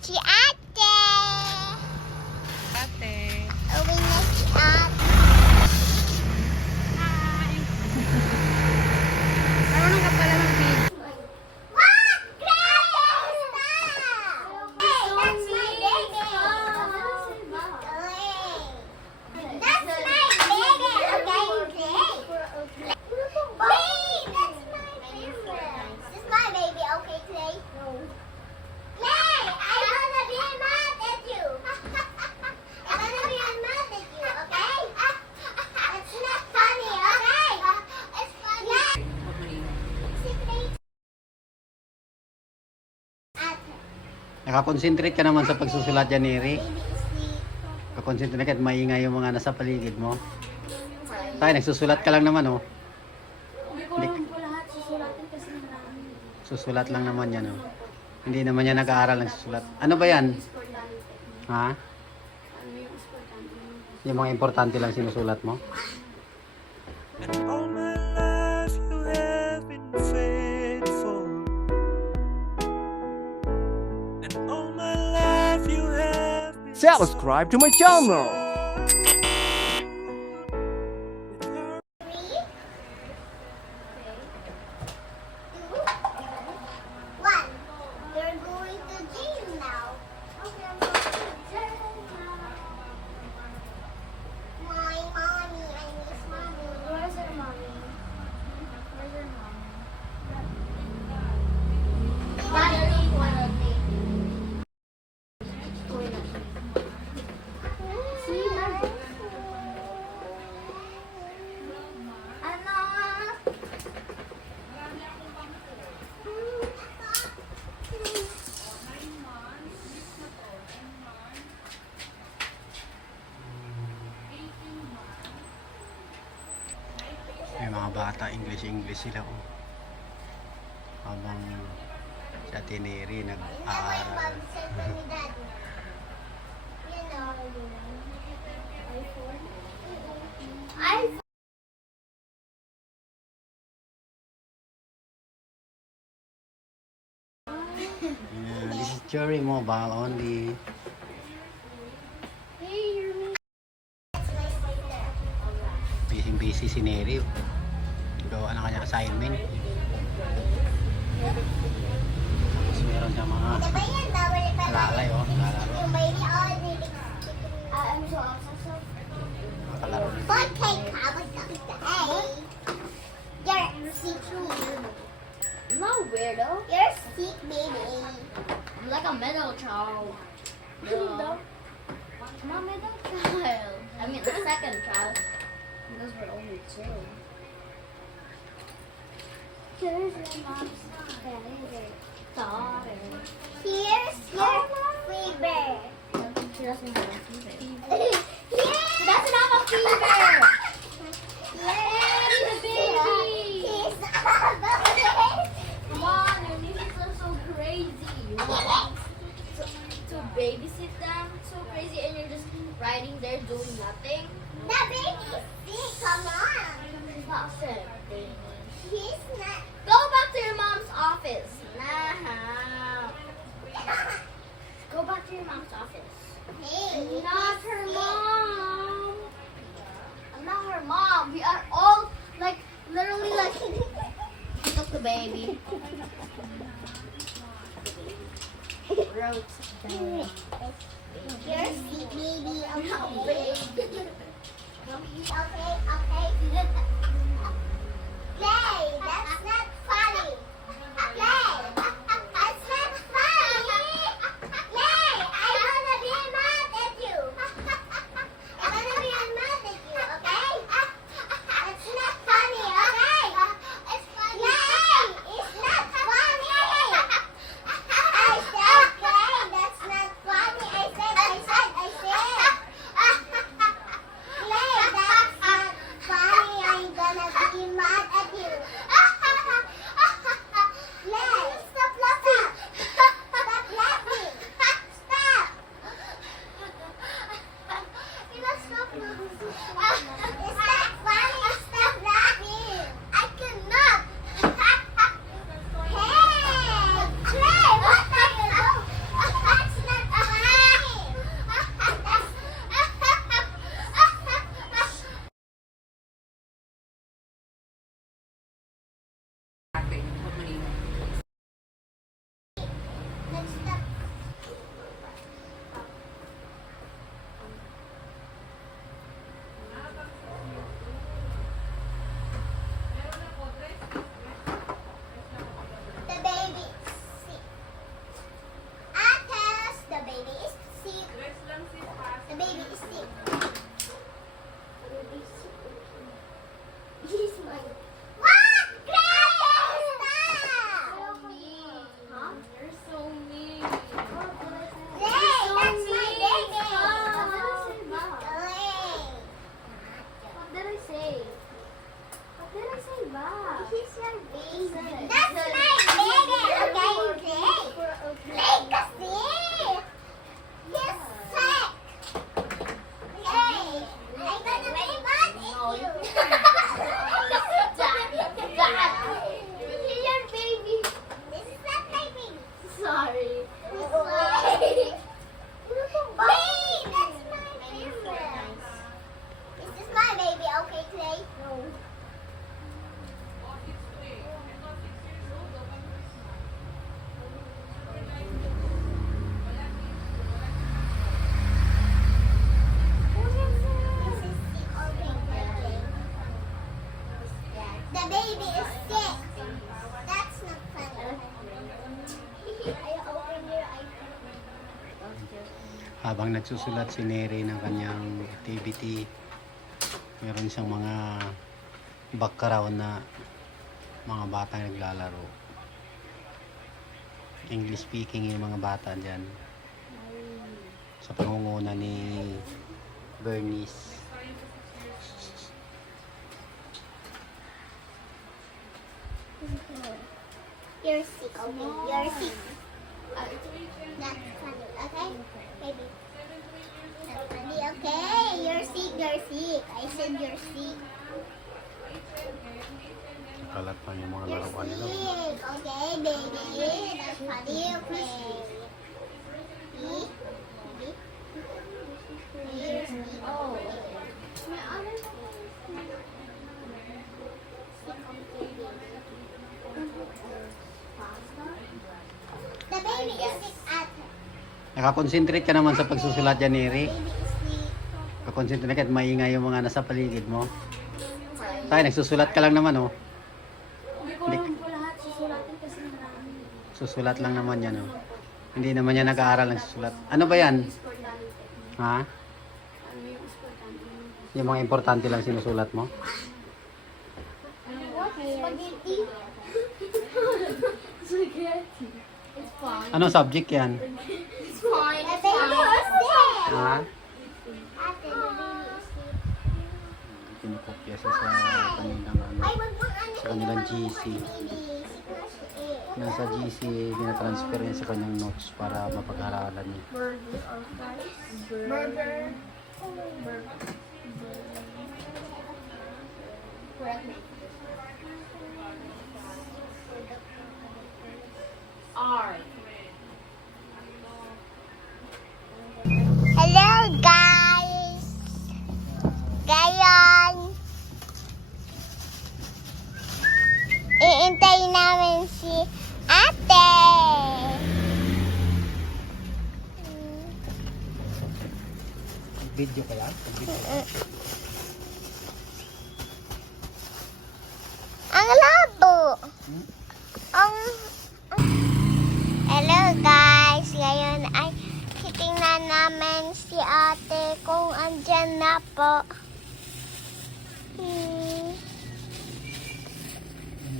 si ate. Ate. Uwi na si ate. Hi. Marunong ka pala mag-video. What? Grandpa! Hey, that's my baby. That's my baby. Okay, Clay. That's my favorite. This is my baby. Okay, Clay. No. Clay, I wanna be mad at you. I wanna be mad at you. Okay? It's not funny. Okay? It's funny. Nakakonsentrate ka naman sa pagsusulat yan, Eri. Baby is sleep. Nakakonsentrate ka at maingay yung mga nasa paligid mo. Tayo, nagsusulat ka lang naman, oh. Hindi ko naman po lahat susulatin kasi marami. Susulat lang naman yan, oh. Hindi naman yan nag-aaral ng susulat. Ano ba yan? Ha? Yung mga importante lang sinusulat mo? All my life you have been faithful, and all my life you have been Subscribe to my channel. One. You're going to gym now. Okay, I'm going to gym now. My mommy, I miss mommy. Where's your mommy? Where's your mommy? See, May mga bata, English sila, oh. Habang si Ate Neri nag-aaral. Yeah, this is Cherry Mobile only. Busy si Neri. Gawa na kanya assignment. Tapos meron siyang mga lalay, oh. Lalaro. Makalaro na. You're sick. I'm not a weirdo. You're sick, baby. I'm like a middle child. Middle? I'm a middle child. I mean, the second child. Because we're only two. Here's your mom's Daughter. Here's your fever. She doesn't have a fever. Here's She doesn't have a fever! Here's the baby. Here's the baby. Come on, your nieces are so crazy. You want to babysit them? So crazy, and you're just riding there doing nothing? The baby's sick, come on. She's not sick, baby. He's not. Go back to your mom's office. Nah. Go back to your mom's office. Hey, I'm not her mom. I'm not her mom. We are all like literally like look the baby. Gross. You're sick, baby. No, Okay. baby. Okay. Play. That's not funny. Play. That's not funny. Play. I wanna be mad at you. I wanna be mad at you. Okay? It's not funny. Okay? It's funny. Play. It's not funny. I said play. That's not funny. I said. Play. That's not funny. I'm gonna be mad at you. Habang nagsusulat si Neri ng kanyang activity, meron siyang mga background na mga bata naglalaro. English speaking yung mga bata dyan. Sa pangunguna ni Bernice. You're sick, okay? You're sick. Not funny, okay? Baby. Not funny, okay? You're sick, you're sick. I said you're sick. Kalat pa yung mga You're laruan nila. sick, okay, baby? That's funny, okay? See? Baby? You're sick. Oh, my other The baby is sick at Nakakonsentrate ka naman sa pagsusulat dyan, Neri. baby is sick. Nakakonsentrate ka at maingay yung mga nasa paligid mo. Tayo, nagsusulat ka lang naman, oh. Hindi ko naman po lahat susulatin kasi marami. Susulat lang naman yan, oh. Hindi naman yan nag-aaral ng susulat. Ano ba yan? Ha? Ano yung importante? Yung mga importante lang sinusulat mo? Spaghetti. Spaghetti. It's fine. Anong subject yan? It's fine. The It's baby is fine. sick. Ha? Ate, the baby is sick. Kinukopya siya sa kanilang, Ay, wag mong ano. sa kanilang GC. Baby, sick na siya eh. Nasa GC, dinatransfer yan sa kanyang notes para mapag-aralan niya. Burger or fries? Burger. Burger. Correct me. R. Hello guys! Ngayon, iintay namin si ate. Video kaya? Ang labo. Ang... Hello guys! Ngayon ay titingnan namin si ate kung andyan na po.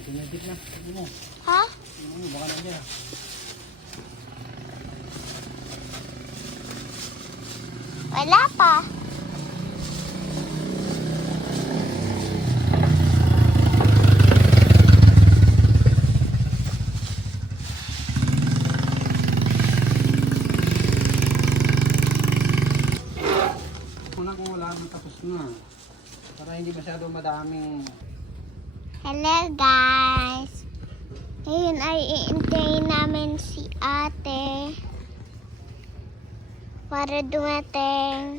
Tinagit na. Sabi mo. Ha? Baka nandiyan. Wala pa. Una kung wala, tapos na. Para hindi masyado madaming... Hello guys! Ngayon ay iintayin namin si ate para dumating.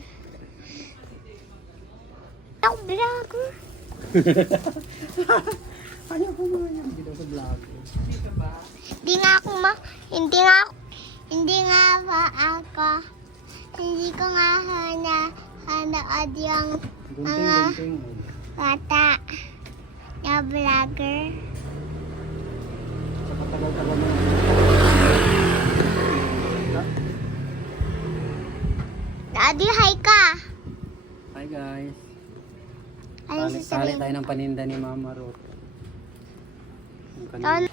Ako vlogger. Ayaw ko mga yan. Hindi daw sa vlog. Hindi ko nga hanood yung Gunting. bata na vlogger. Sa katagal-tagal na. Daddy, hi ka! Hi guys. Ano Tali sasabihin? tayo ng paninda ni Mama Ruth. Yung kanina. Tol-